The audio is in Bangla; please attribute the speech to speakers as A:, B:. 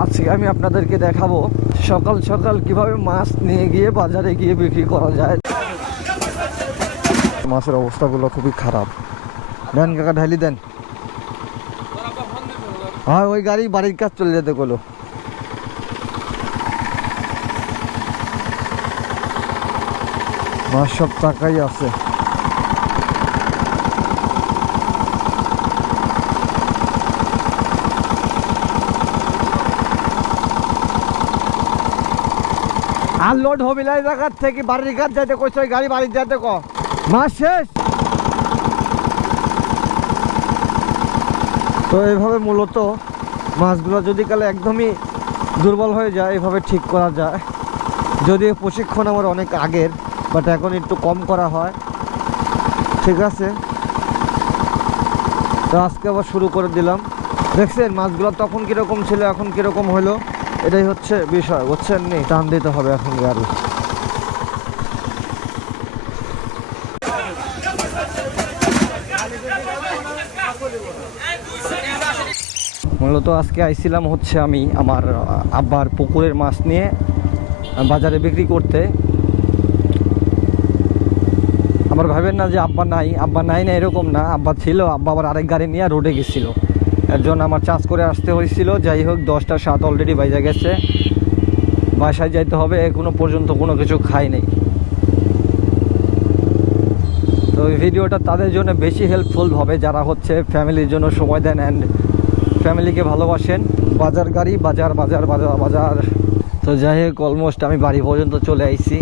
A: আজকে আমি আপনাদেরকে দেখাবো সকাল সকাল কীভাবে মাছ নিয়ে গিয়ে বাজারে গিয়ে বিক্রি করা যায়। মাছের অবস্থাগুলো খুবই খারাপ। দেন কাকা, ঢালি দেন। হ্যাঁ ওই গাড়ি বাড়ির কাজ চলে যেতে গেলো মাছ সব টাকাই আছে। আর লোড হবে না জায়গার থেকে, বাড়ির কাজ যাইতে কইছে গাড়ি বাড়ির যাইতে ক মাস শেষ। তো এইভাবে মূলত মাছগুলো যদি কালে একদমই দুর্বল হয়ে যায় এভাবে ঠিক করা যায়। যদিও প্রশিক্ষণ আমার অনেক আগের বাট এখন একটু কম করা হয়। ঠিক আছে? তো আজকে আবার শুরু করে দিলাম। দেখছেন, মাছগুলো তখন কীরকম ছিল, এখন কীরকম হলো? এটাই হচ্ছে বিষয়, বুঝছেন নি? টান দিতে হবে এখন গাড়ি। মূলত আজকে আইছিলাম হচ্ছে আমি আমার আব্বার পুকুরের মাছ নিয়ে বাজারে বিক্রি করতে। আবার ভাবেন না যে আব্বা নাই আব্বা নাই না এরকম না, আব্বা ছিল, আব্বা আবার আরেক গাড়ি নিয়ে রোডে গেছিল। এর জন্য আমার চাষ করে আসতে হয়েছিল। যাই হোক দশটা সাত অলরেডি বাইজা গেছে। বাসায় যাইতে হবে, এখনও পর্যন্ত কোনো কিছু খাই নেই। তো এই ভিডিওটা তাদের জন্য বেশি হেল্পফুল হবে, যারা হচ্ছে ফ্যামিলির জন্য সময় দেন অ্যান্ড ফ্যামিলিকে ভালোবাসেন। বাজার গাড়ি, বাজার বাজার বাজার বাজার। তো যাই হোক অলমোস্ট আমি বাড়ি পর্যন্ত চলে আইছি।